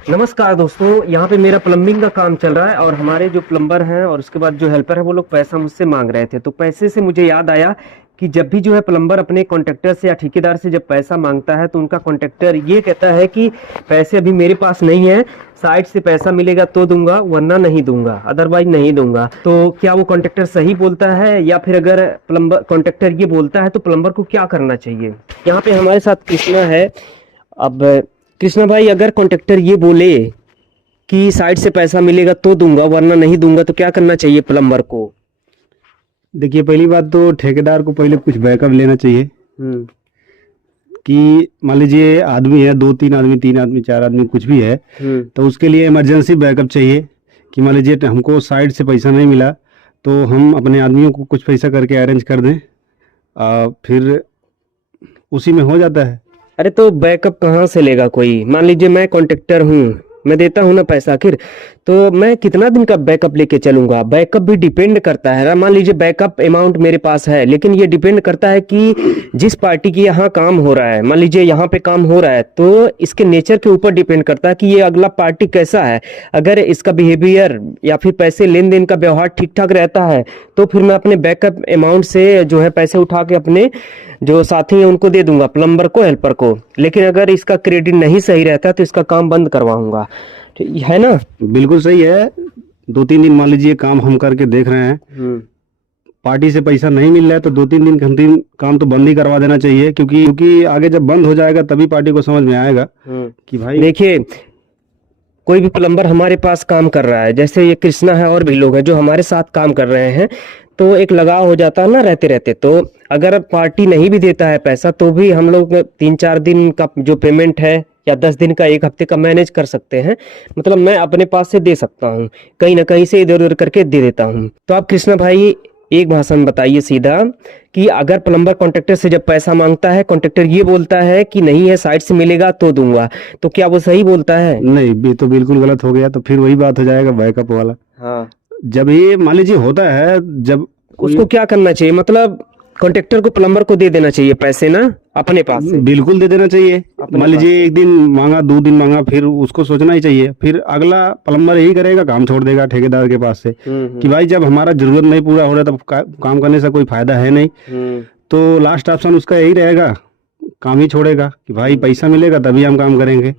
नमस्कार दोस्तों, यहाँ पे मेरा प्लम्बिंग का काम चल रहा है और हमारे जो प्लम्बर हैं और उसके बाद जो हेल्पर है वो लोग पैसा मुझसे मांग रहे थे। तो पैसे से मुझे याद आया कि जब भी जो है प्लम्बर अपने कॉन्ट्रैक्टर से या ठेकेदार से जब पैसा मांगता है तो उनका कॉन्ट्रैक्टर ये कहता है कि पैसे अभी मेरे पास नहीं है, साइड से पैसा मिलेगा तो दूंगा वरना नहीं दूंगा, अदरवाइज नहीं दूंगा। तो क्या वो कॉन्ट्रैक्टर सही बोलता है या फिर अगर प्लम्बर कॉन्ट्रैक्टर ये बोलता है तो प्लम्बर को क्या करना चाहिए? यहाँ पे हमारे साथ कृष्णा है। अब कृष्णा भाई, अगर कॉन्ट्रैक्टर ये बोले कि साइड से पैसा मिलेगा तो दूंगा वरना नहीं दूंगा तो क्या करना चाहिए प्लम्बर को? देखिए, पहली बात तो ठेकेदार को पहले कुछ बैकअप लेना चाहिए हम्म। कि मान लीजिए आदमी है, 2-3 आदमी, 3 आदमी, 4 आदमी, कुछ भी है, तो उसके लिए इमरजेंसी बैकअप चाहिए कि मान लीजिए हमको साइड से पैसा नहीं मिला तो हम अपने आदमियों को कुछ पैसा करके अरेंज कर दें, फिर उसी में हो जाता है। अरे तो बैकअप कहाँ से लेगा कोई? मान लीजिए मैं कॉन्ट्रैक्टर हूँ, मैं देता हूँ ना पैसा आखिर, तो मैं कितना दिन का बैकअप लेके चलूंगा? बैकअप भी डिपेंड करता है ना। मान लीजिए बैकअप अमाउंट मेरे पास है, लेकिन ये डिपेंड करता है कि जिस पार्टी की यहाँ काम हो रहा है। मान लीजिए यहाँ पे काम हो रहा है तो इसके नेचर के ऊपर डिपेंड करता है कि ये अगला पार्टी कैसा है। अगर इसका बिहेवियर या फिर पैसे लेन देन का व्यवहार ठीक ठाक रहता है तो फिर मैं अपने बैकअप अमाउंट से जो है पैसे उठा के अपने जो साथी है उनको दे दूंगा, प्लम्बर को, हेल्पर को। लेकिन अगर इसका क्रेडिट नहीं सही रहता तो इसका काम बंद करवाऊंगा, है ना? बिल्कुल सही है। 2-3 दिन मान लीजिए काम हम करके देख रहे हैं, पार्टी से पैसा नहीं मिल रहा है तो 2-3 दिन काम तो बंद ही करवा देना चाहिए, क्योंकि आगे जब बंद हो जाएगा तभी पार्टी को समझ में आएगा कि भाई। देखिए, कोई भी प्लम्बर हमारे पास काम कर रहा है, जैसे ये कृष्णा है और भी लोग हैं जो हमारे साथ काम कर रहे हैं, तो एक लगाव हो जाता है ना रहते रहते। तो अगर पार्टी नहीं भी देता है पैसा तो भी हम लोग 3-4 दिन का जो पेमेंट है या 10 दिन का, 1 हफ्ते का मैनेज कर सकते हैं। मतलब मैं अपने पास से दे सकता हूँ, कहीं ना कहीं से इधर उधर करके दे देता हूँ। तो आप कृष्णा भाई एक भाषण बताइए सीधा कि अगर प्लम्बर कॉन्ट्रैक्टर से जब पैसा मांगता है, कॉन्ट्रैक्टर ये बोलता है कि नहीं है, साइड से मिलेगा तो दूंगा, तो क्या वो सही बोलता है? नहीं, भी तो बिल्कुल गलत हो गया। तो फिर वही बात हो जाएगा बैकअप वाला। हाँ। जब ये मान लीजिए होता है, जब उसको क्या करना चाहिए? मतलब कॉन्ट्रैक्टर को प्लम्बर को दे देना चाहिए पैसे ना अपने पास से? बिल्कुल दे देना चाहिए। मान लीजिए 1 दिन मांगा, 2 दिन मांगा, फिर उसको सोचना ही चाहिए। फिर अगला प्लम्बर यही करेगा, काम छोड़ देगा ठेकेदार के पास से कि भाई जब हमारा जरूरत नहीं पूरा हो रहा तब काम करने से कोई फायदा है नहीं। तो लास्ट ऑप्शन उसका यही रहेगा, काम ही छोड़ेगा कि भाई पैसा मिलेगा तभी हम काम करेंगे।